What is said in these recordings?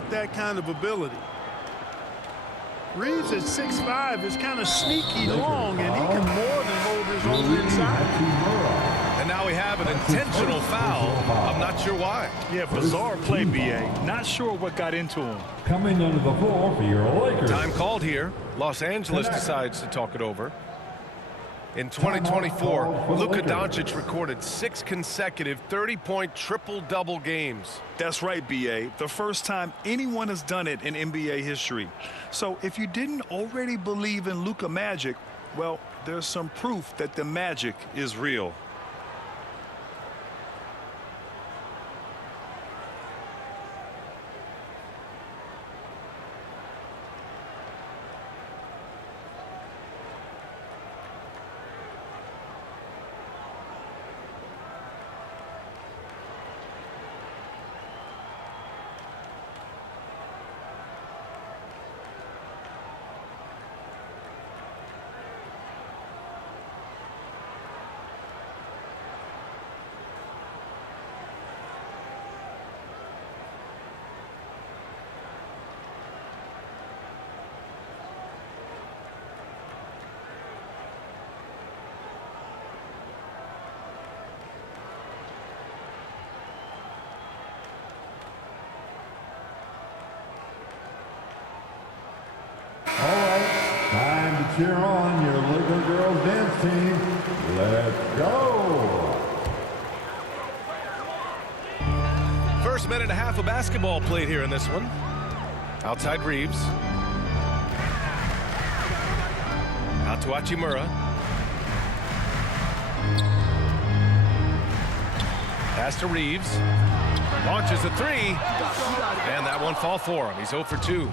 got that kind of ability. Reeves at 6'5" is kind of sneaky long, and he can more than hold his own inside. And now we have an intentional foul. I'm not sure why. Yeah, bizarre play, B.A. Not sure what got into him. Coming onto the floor for your Lakers. Time called here. Los Angeles decides to talk it over. In 2024, Luka Doncic recorded 6 consecutive 30-point triple-double games. That's right, B.A. The first time anyone has done it in NBA history. So if you didn't already believe in Luka Magic, well, there's some proof that the magic is real. Cheer on your Laker girls dance team. Let's go. First minute and a half of basketball played here in this one. Outside Reeves. Out to Hachimura. Pass to Reeves. Launches a 3. And that one fall for him. He's 0 for 2.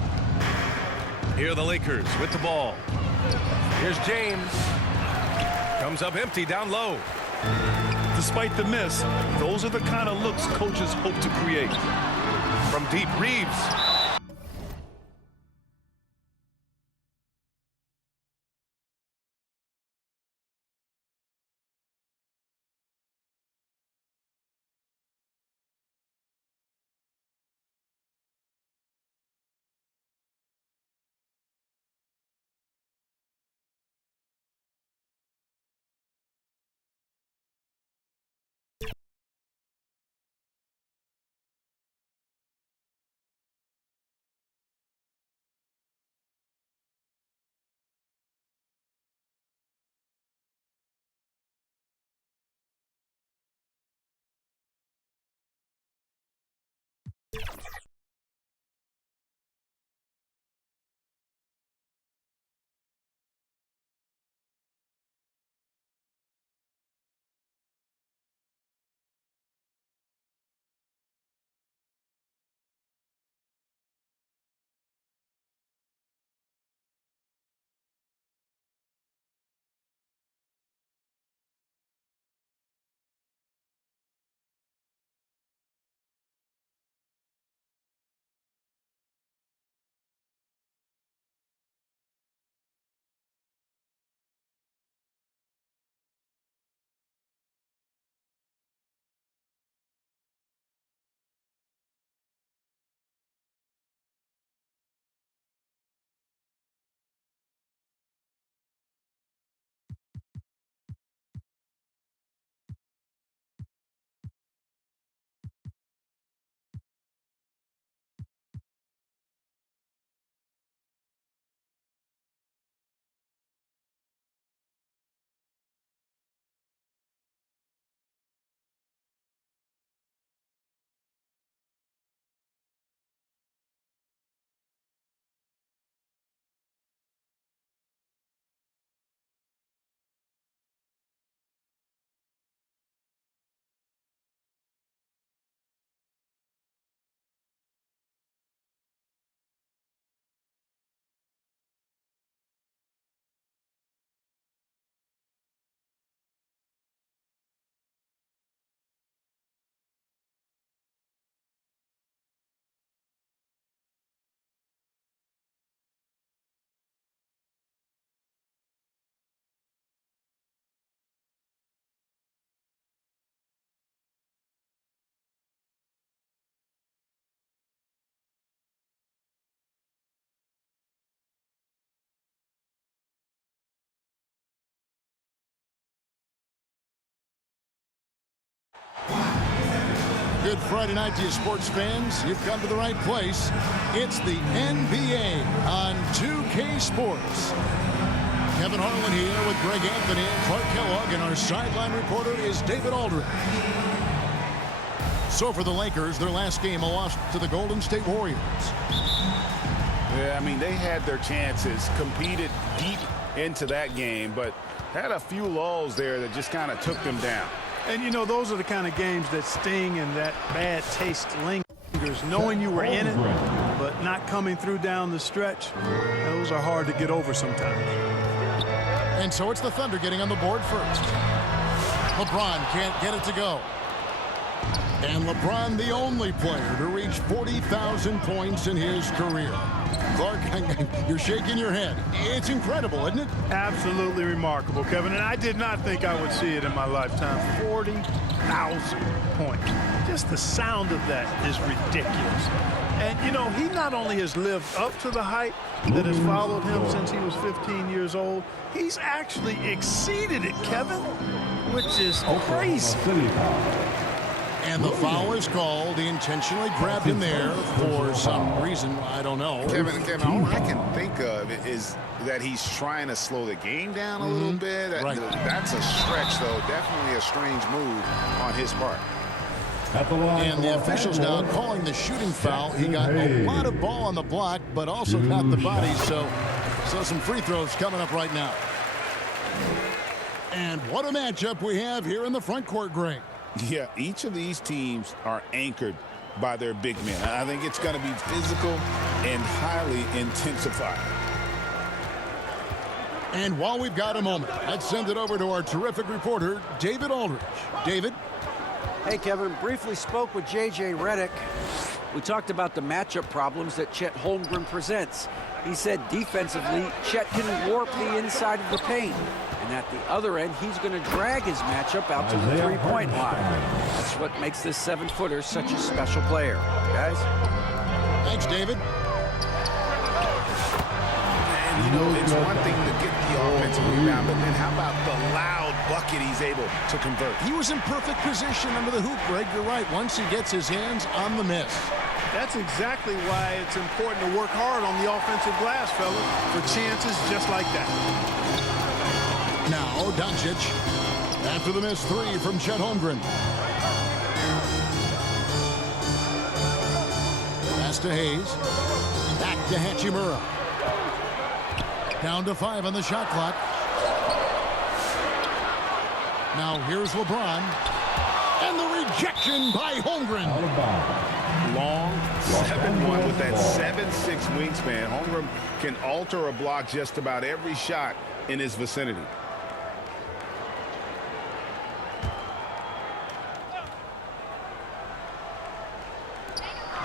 Here are the Lakers with the ball. Here's James. Comes up empty down low. Despite the miss, those are the kind of looks coaches hope to create. From deep, Reeves. Good Friday night to you, sports fans. You've come to the right place. It's the NBA on 2K Sports. Kevin Harlan here with Greg Anthony and Clark Kellogg, and our sideline reporter is David Aldridge. So for the Lakers, their last game, a loss to the Golden State Warriors. Yeah, I mean, they had their chances, competed deep into that game, but had a few lulls there that just kind of took them down. And, you know, those are the kind of games that sting and that bad taste lingers, knowing you were in it, but not coming through down the stretch. Those are hard to get over sometimes. And so it's the Thunder getting on the board first. LeBron can't get it to go. And LeBron, the only player to reach 40,000 points in his career. Clark, you're shaking your head. It's incredible, isn't it? Absolutely remarkable, Kevin. And I did not think I would see it in my lifetime. 40,000 points. Just the sound of that is ridiculous. And, you know, he not only has lived up to the hype that has followed him since he was 15 years old, he's actually exceeded it, Kevin, which is crazy. And the foul is called. He intentionally grabbed him there for some reason. I don't know. Kevin, all I can think of is that he's trying to slow the game down a little bit. Right. That's a stretch, though. Definitely a strange move on his part. And the officials now calling the shooting foul. He got a lot of ball on the block, but also got the body. So some free throws coming up right now. And what a matchup we have here in the front court, Greg. Yeah, each of these teams are anchored by their big men. I think it's going to be physical and highly intensified. And while we've got a moment, let's send it over to our terrific reporter, David Aldridge. David? Hey, Kevin, briefly spoke with J.J. Redick. We talked about the matchup problems that Chet Holmgren presents. He said defensively, Chet can warp the inside of the paint. And at the other end, he's going to drag his matchup out to the three-point line. That's what makes this 7-footer such a special player. Guys? Thanks, David. And, you know, it's one thing to get the offensive rebound, but then how about the loud bucket he's able to convert? He was in perfect position under the hoop, Greg. You're right. Once he gets his hands on the miss. That's exactly why it's important to work hard on the offensive glass, fellas, for chances just like that. Now, Doncic, after the missed three from Chet Holmgren. Pass to Hayes. Back to Hachimura. Down to 5 on the shot clock. Now, here's LeBron. And the rejection by Holmgren. Long 7-1 with that 7'6" wingspan. Holmgren can alter a block just about every shot in his vicinity.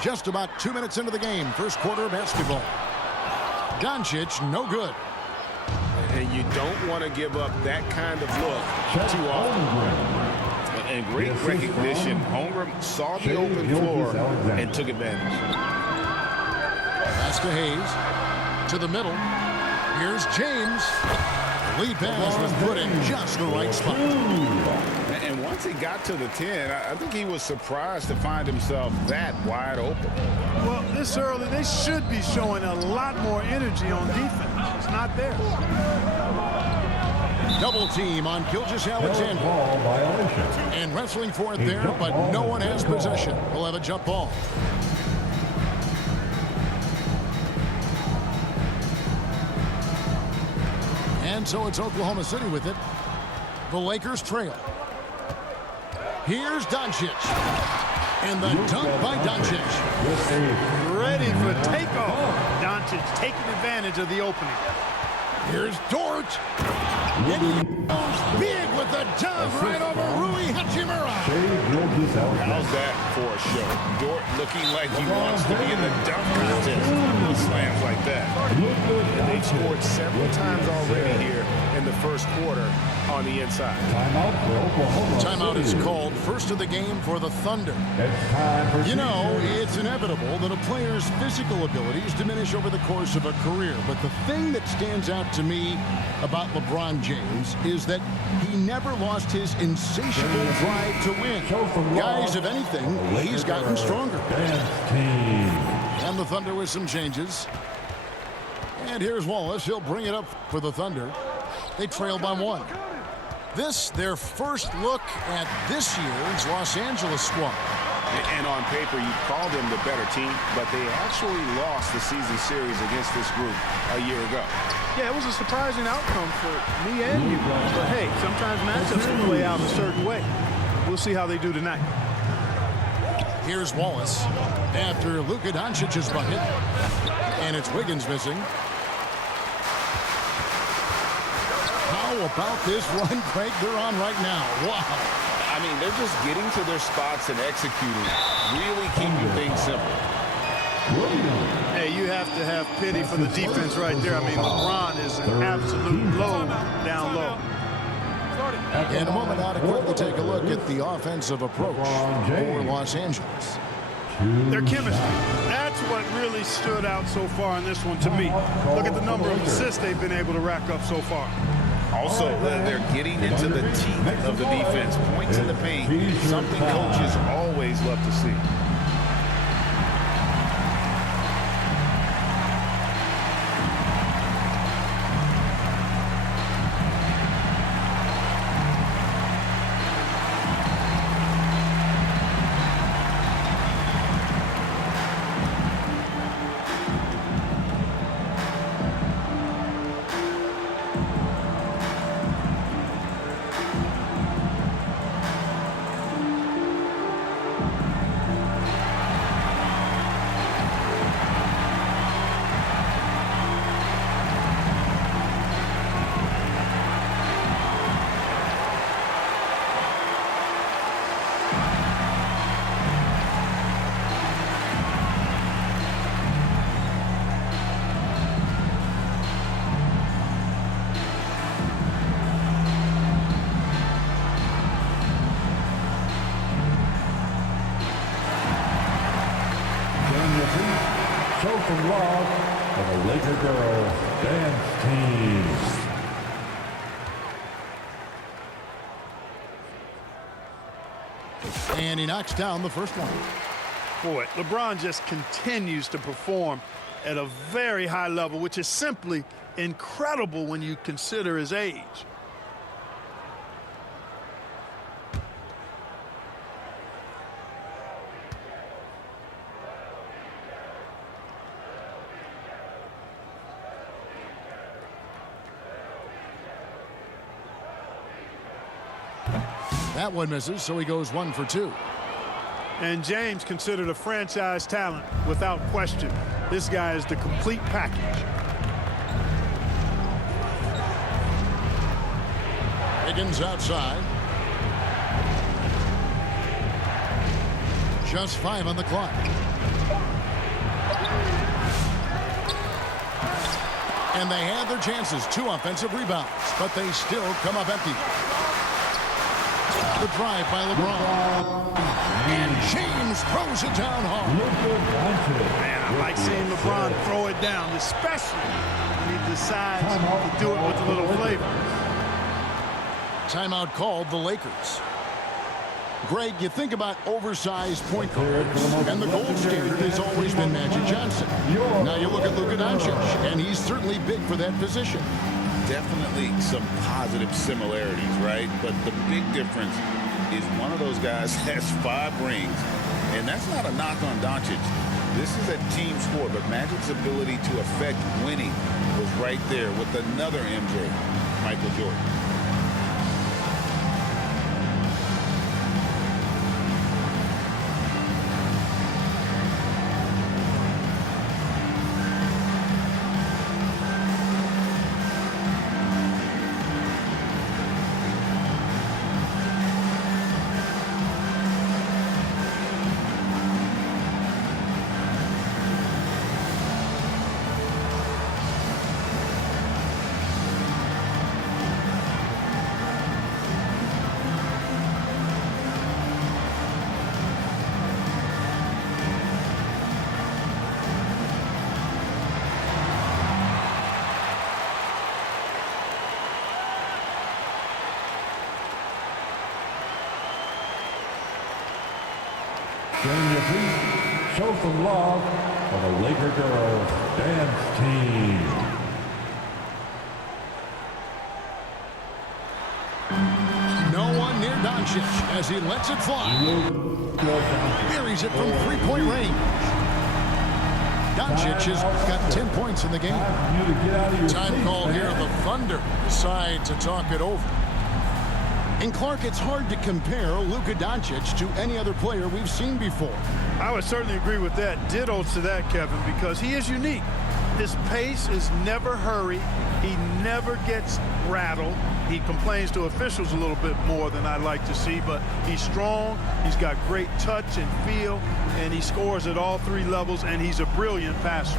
Just about 2 minutes into the game. First quarter of basketball. Doncic, no good. And you don't want to give up that kind of look too often. And great recognition. Holmgren saw the open floor and took advantage. Pass to Hayes. To the middle. Here's James. Lead pass was put in just the right spot. And once he got to the 10, I think he was surprised to find himself that wide open. Well, this early, they should be showing a lot more energy on defense. It's not there. Double team on Gilgeous-Alexander. And wrestling for it there, but no one has possession. We'll have a jump ball. And so it's Oklahoma City with it. The Lakers trail. Here's Doncic. And the dunk by Doncic. Ready for takeoff. Doncic taking advantage of the opening. Here's Dort. And he goes big with the dunk right over Rui Hachimura. How's that for a show? Dort looking like he wants to be in the dunk contest with slams like that. And they've scored several times already here in the first quarter on the inside. Timeout is called. First of the game for the Thunder. You know, it's inevitable that a player's physical abilities diminish over the course of a career. But the thing that stands out to me about LeBron James is that he never lost his insatiable drive to win. Guys, if anything, he's gotten stronger. And the Thunder with some changes. And here's Wallace. He'll bring it up for the Thunder. They trail by 1. This, their first look at this year's Los Angeles squad. And on paper, you call them the better team, but they actually lost the season series against this group a year ago. Yeah, it was a surprising outcome for me and you. But hey, sometimes matchups can play out a certain way. We'll see how they do tonight. Here's Wallace after Luka Doncic's bucket. And it's Wiggins missing. How about this run, Craig, they're on right now? Wow. I mean, they're just getting to their spots and executing, really keeping things simple. Hey, you have to have pity for the defense right there. I mean, LeBron is an absolute load down low. In a moment, now to quickly take a look at the offensive approach for Los Angeles. Their chemistry. That's what really stood out so far in this one to me. Look at the number of assists they've been able to rack up so far. Also, they're getting into the teeth of the defense. Points in the paint, something coaches always love to see. From Love for the Laker Girls Dance Team. And he knocks down the first one. Boy, LeBron just continues to perform at a very high level, which is simply incredible when you consider his age. That one misses, so he goes 1 for 2. And James considered a franchise talent without question. This guy is the complete package. Higgins outside. Just 5 on the clock. And they had their chances. 2 offensive rebounds, but they still come up empty. The drive by LeBron. And James throws it down hard. Man, I like seeing LeBron throw it down, especially when he decides to do it with a little flavor. Timeout called the Lakers. Greg, you think about oversized point guards, and the gold standard has always been Magic Johnson. Now you look at Luka Doncic, and he's certainly big for that position. Definitely some positive similarities, right? But the big difference is one of those guys has 5 rings, and that's not a knock on Doncic. This is a team sport, but Magic's ability to affect winning was right there with another MJ, Michael Jordan. Join your feet. Show some love for the Laker girls dance team. No one near Doncic as he lets it fly. Buries it from three-point range. Doncic has got 10 points in the game. Time call here. The Thunder decide to talk it over. And Clark, it's hard to compare Luka Doncic to any other player we've seen before. I would certainly agree with that. Ditto to that, Kevin, because he is unique. His pace is never hurried. He never gets rattled. He complains to officials a little bit more than I'd like to see, but he's strong. He's got great touch and feel, and he scores at all three levels, and he's a brilliant passer.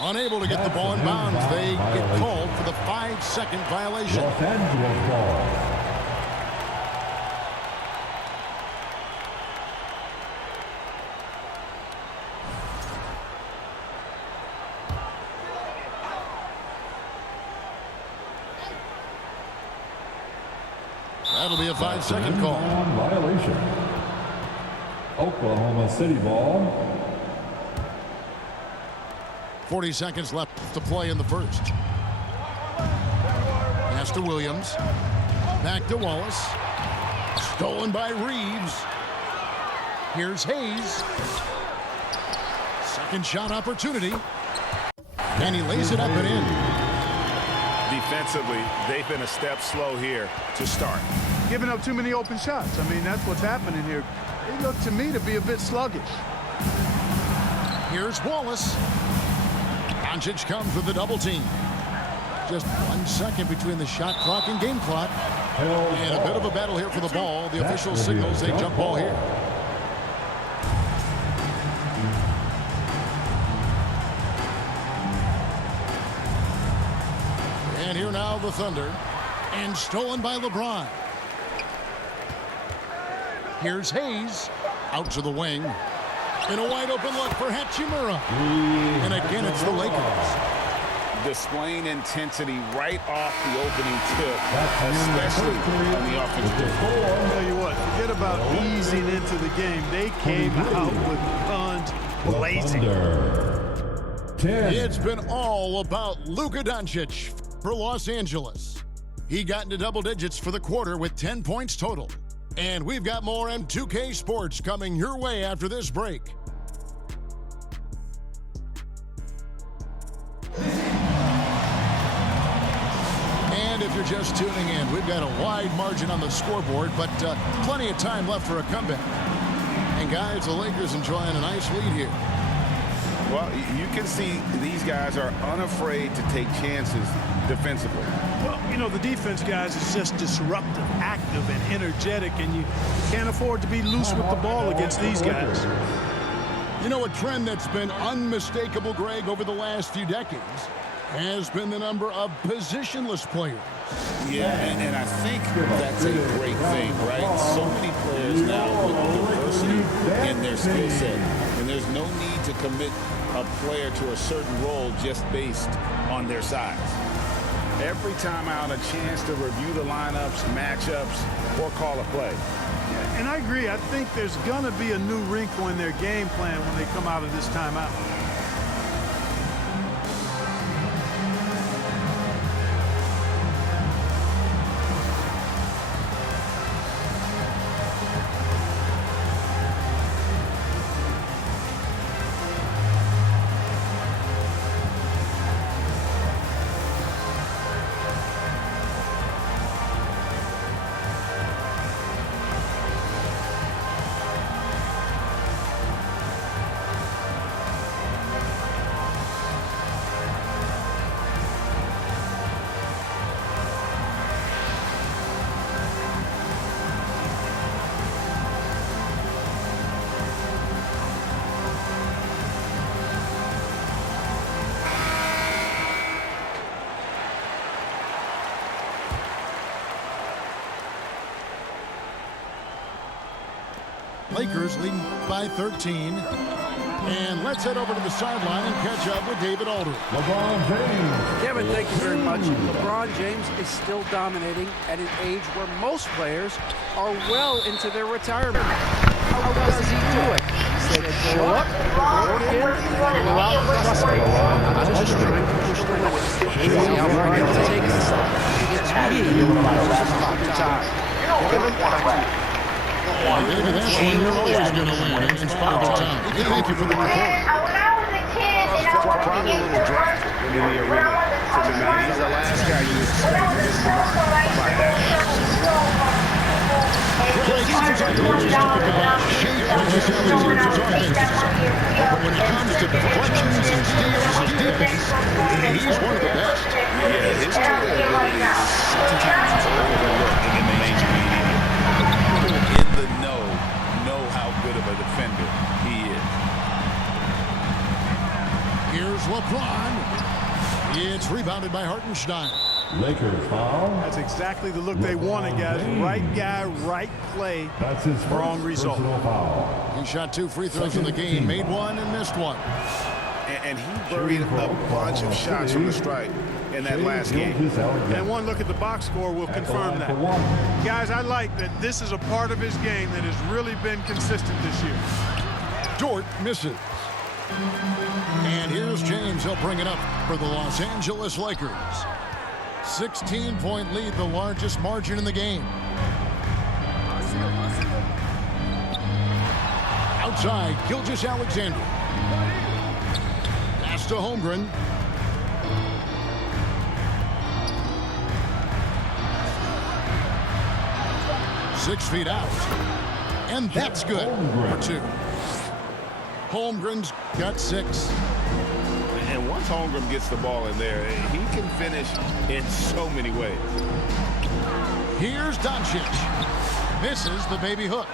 Unable to get the ball in bounds. They get called for the 5-second violation. Los Angeles ball. That'll be a 5-second call. Violation. Oklahoma City ball. 40 seconds left to play in the first. Pass to Williams. Back to Wallace. Stolen by Reeves. Here's Hayes. Second shot opportunity. And he lays it up and in. Defensively, they've been a step slow here to start. Giving up too many open shots. I mean, that's what's happening here. They look to me to be a bit sluggish. Here's Wallace. Doncic comes with the double team. Just 1 second between the shot clock and game clock. And a bit of a battle here for the ball. The official signals a jump ball here. And here now the Thunder. And stolen by LeBron. Here's Hayes. Out to the wing. And a wide open look for Hachimura. And again, it's the Lakers. Displaying intensity right off the opening tip, especially on the offensive end. I'll tell you what, forget about easing into the game. They came out with guns blazing. 10. It's been all about Luka Doncic for Los Angeles. He got into double digits for the quarter with 10 points total. And we've got more M2K Sports coming your way after this break. And if you're just tuning in, we've got a wide margin on the scoreboard, but plenty of time left for a comeback. And guys, the Lakers enjoying a nice lead here. Well, you can see these guys are unafraid to take chances defensively. Well, you know, the defense, guys, is just disruptive, active, and energetic, and you can't afford to be loose with the ball against these guys. You know, a trend that's been unmistakable, Greg, over the last few decades has been the number of positionless players. Yeah, and I think that's a great thing, right? So many players now with diversity in their skill set, and there's no need to commit a player to a certain role just based on their size. Every time out, a chance to review the lineups, matchups, or call a play. And I agree. I think there's going to be a new wrinkle in their game plan when they come out of this timeout. Lakers leading by 13. And let's head over to the sideline and catch up with David Aldridge. LeBron James. Kevin, thank you very much. LeBron James is still dominating at an age where most players are well into their retirement. How does he do it? He said, show up, work in, and then go out and frustrate. I'm just trying to push the limits. See how far I can take it. It's me most of the time. David, that's when you're always going to win in spite of the time. Thank you for the report. When I was a kid and I wanted to get into drafted in the arena. He's the last guy you expect to miss the mark by that. Great seems like the coaches talk about shape versus Alexander's offense. But when it comes to deflections and steals and defense, he's one of the best. Yeah, his ability is sometimes overlooked in the major media. People in the know how good of a defender he is. Here's LeBron. It's rebounded by Hartenstein. Lakers foul. That's exactly the look they wanted, guys. Right guy, right play, That's his wrong first result. personal foul. He shot 2 free throws in the game, made one and missed one. And he buried a bunch of shots from the stripe in that last game. And one look at the box score will confirm that. Guys, I like that this is a part of his game that has really been consistent this year. Dort misses. And here's James. He'll bring it up for the Los Angeles Lakers. 16-point lead, the largest margin in the game. Outside, Gilgeous-Alexander. Pass to Holmgren. Six feet out. And that's good for two. Holmgren's got 6. And once Holmgren gets the ball in there, he can finish in so many ways. Here's Doncic. Misses the baby hook.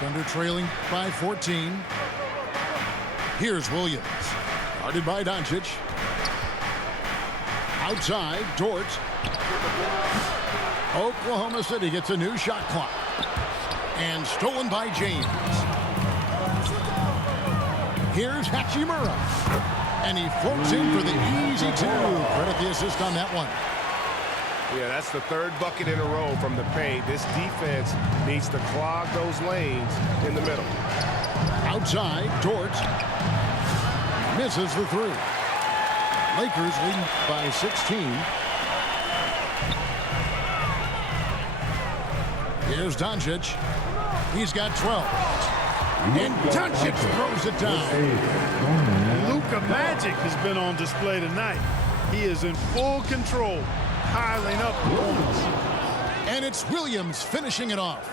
Thunder trailing by 14. Here's Williams. Guarded by Doncic. Outside, Dort. Oklahoma City gets a new shot clock. And stolen by James. Here's Hachimura. And he floats in for the easy 2. Credit the assist on that one. Yeah, that's the 3rd bucket in a row from the paint. This defense needs to clog those lanes in the middle. Outside, Dort. Misses the 3. Lakers leading by 16. Here's Doncic. He's got 12. And Doncic throws it down. Luka Magic has been on display tonight. He is in full control, piling up points. And it's Williams finishing it off.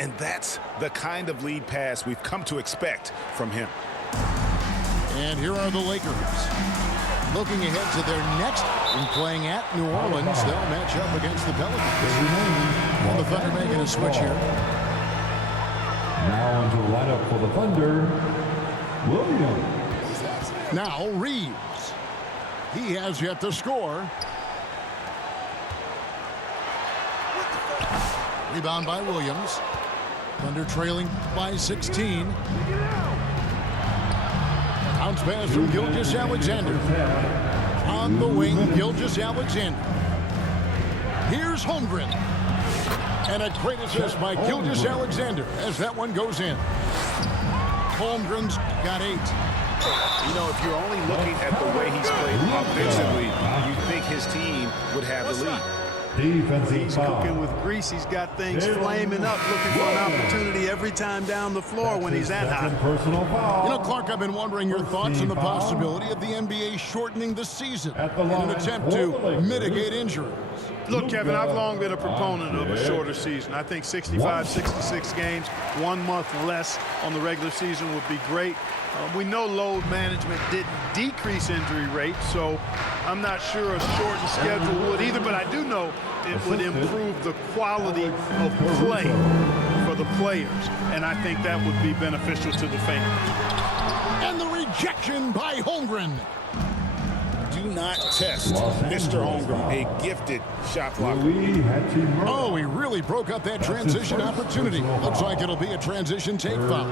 And that's the kind of lead pass we've come to expect from him. And here are the Lakers. Looking ahead to their next and playing at New Orleans. They'll match up against the Pelicans. And the Thunder making a switch here. Now into the lineup for the Thunder, Williams. Now Reeves. He has yet to score. Rebound by Williams. Thunder trailing by 16. Bounce pass from Gilgeous-Alexander. On the wing, Gilgeous-Alexander. Here's Holmgren. And a great assist by Gilgeous-Alexander as that one goes in. Holmgren's got 8. You know, if you're only looking at the way he's played offensively, you'd think his team would have the lead. Defensive He's foul. cooking with grease. He's got things flaming up, looking for an opportunity every time down the floor when he's that hot. Personal foul. You know, Clark, I've been wondering your thoughts on the possibility of the NBA shortening the season in an attempt to mitigate injuries. Look, Kevin, I've long been a proponent of a shorter season. I think 65, 66 games, 1 month less on the regular season would be great. We know load management didn't decrease injury rates, so I'm not sure a shortened schedule would either, but I do know it would improve the quality of play for the players, and I think that would be beneficial to the fans. And the rejection by Holmgren. Do Do not test Mr. Holmgren, a gifted shot blocker. Oh, he really broke up that transition opportunity. Looks like it'll be a transition take foul.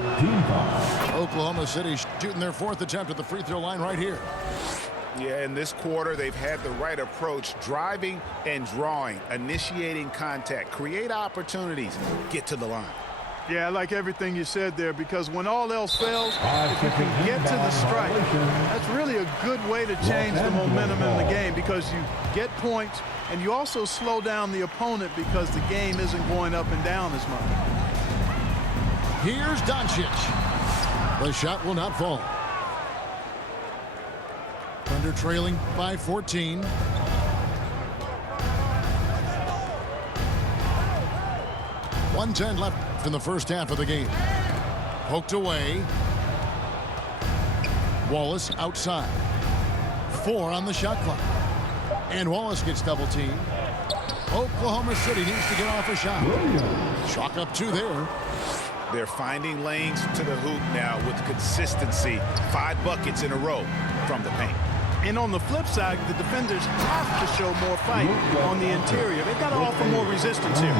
Oklahoma City shooting their 4th attempt at the free throw line right here. Yeah, in this quarter, they've had the right approach, driving and drawing, initiating contact, create opportunities, get to the line. Yeah, I like everything you said there, because when all else fails, if you can get to the strike, that's really a good way to change the momentum in the game, because you get points and you also slow down the opponent because the game isn't going up and down as much. Here's Doncic. The shot will not fall. Thunder trailing by 14. .110 left in the first half of the game. Poked away. Wallace outside. 4 on the shot clock. And Wallace gets double teamed. Oklahoma City needs to get off a shot. Chalk up 2 there. They're finding lanes to the hoop now with consistency. 5 buckets in a row from the paint. And on the flip side, the defenders have to show more fight on the interior. They've got to offer more resistance here.